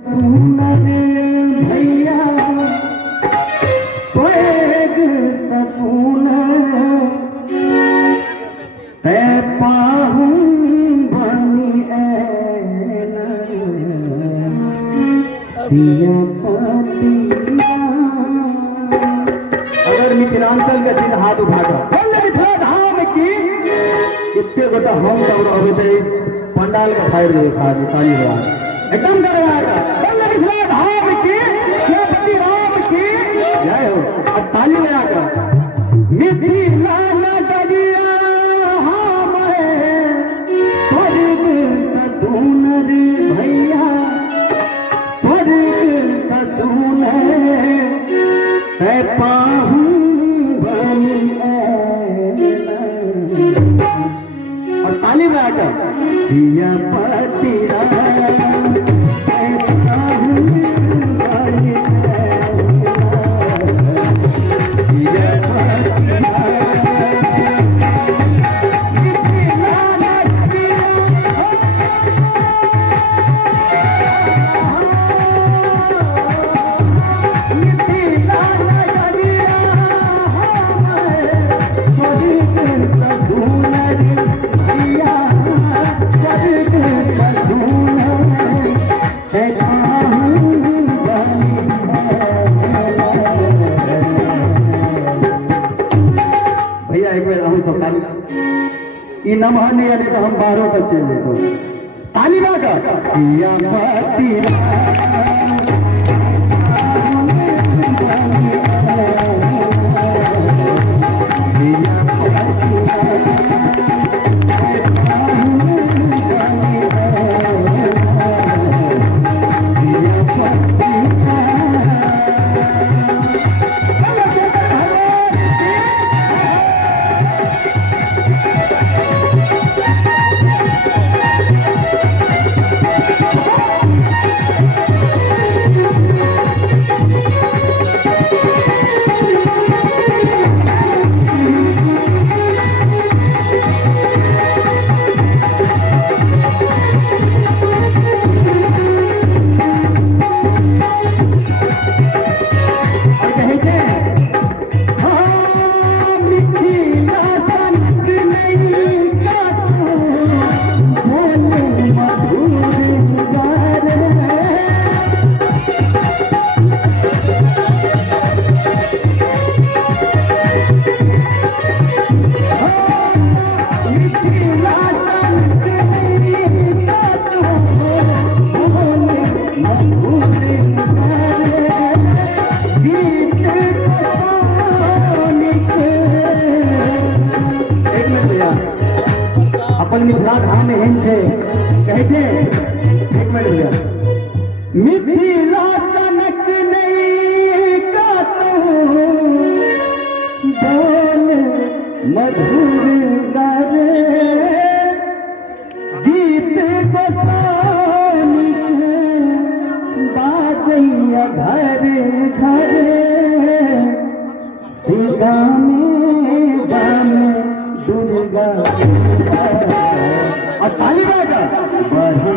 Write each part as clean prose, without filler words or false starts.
सुन रे भैया स्वर्ग ससुन ते पाहु बनी सियापति। अगर मिथिलांचल के दिन हाथ उठाकर मिथिला धाम की इतने गोटा हम सब अभी पंडाल का फायर दे ताली एकदम करेगा मिथिला धाम की सियापति राम की जय हो। अब ताली लगाकर मिथिला नगरिया स्वर्ग ससुन रे भैया स्वर्ग ससुन है पाहु बनी और ताली लगाकर सियापति नमः नहीं आने तो हम बाहरों पर चले तो ताली बागा सियापति मिथिला धाम एहन छै कहै छै एक मिनट भैया मिथिला सनक नहीं कातहु बोल मधुर गर गीत गोसानी बाजैया घर घर गामे दुर्गा और ताली बाजा बड़ी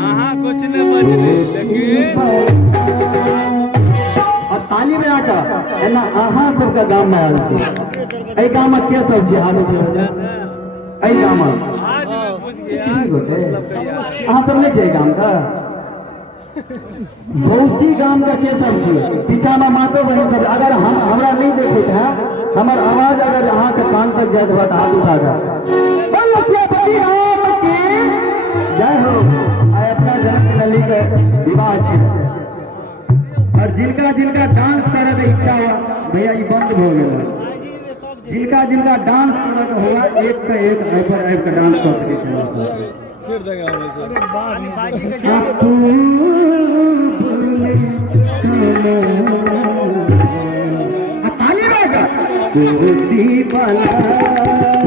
हाँ कुछ नहीं बजले लेकिन ताली में आकर एना अहाँ सबका गाम में आयल छी एहि गाम के सब छी आलू के एहि गाम आज मैं पूछ गया अहाँ सब नहीं छै गाम का गौसी गाम का के सब छी पीछा में मातो बहन सब अगर हम हमरा नहीं देखे है हमर आवाज अगर अहाँ के कान तक जात बात हाथ उठा के राम की जय हो आय अपना जन्म नली के विवाह छी और जिनका जिनका डांस करे के इच्छा हुआ भैया ये बंद हो गया जिनका जिनका डांस करे के हुआ एक पे एक ऊपर आइब के डांस कर सके छै सिर देगा ताली बजा कुर्सी वाला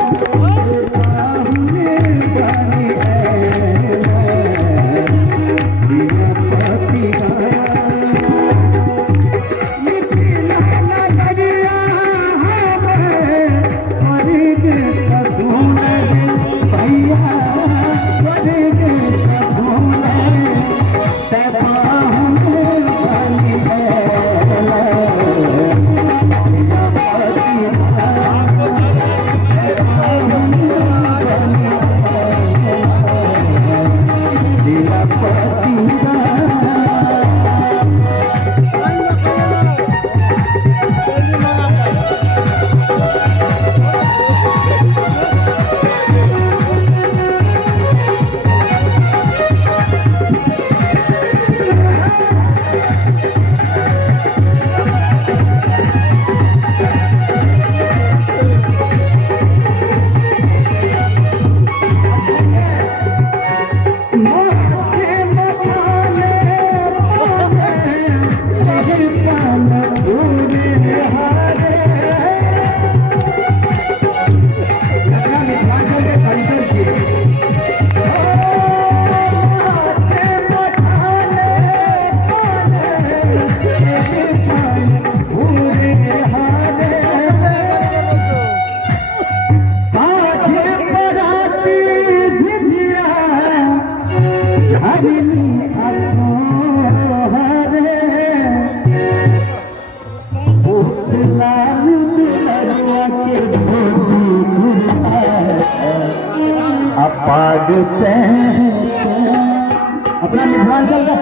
अपना मिथिलांचल का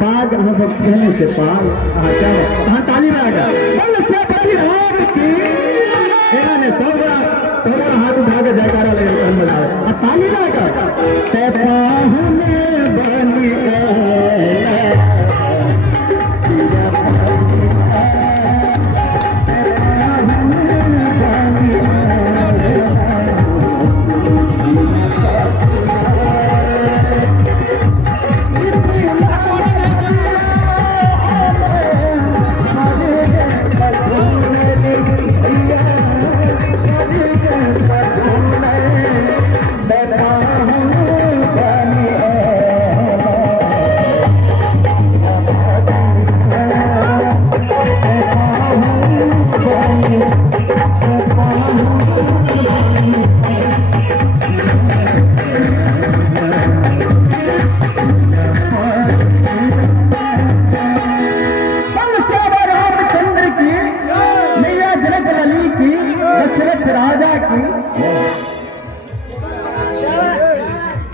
पाग हम सब कहने से पाग कहाँ ताली में आ गया हाथ उठा के जयकारा लगे ताली में राजा की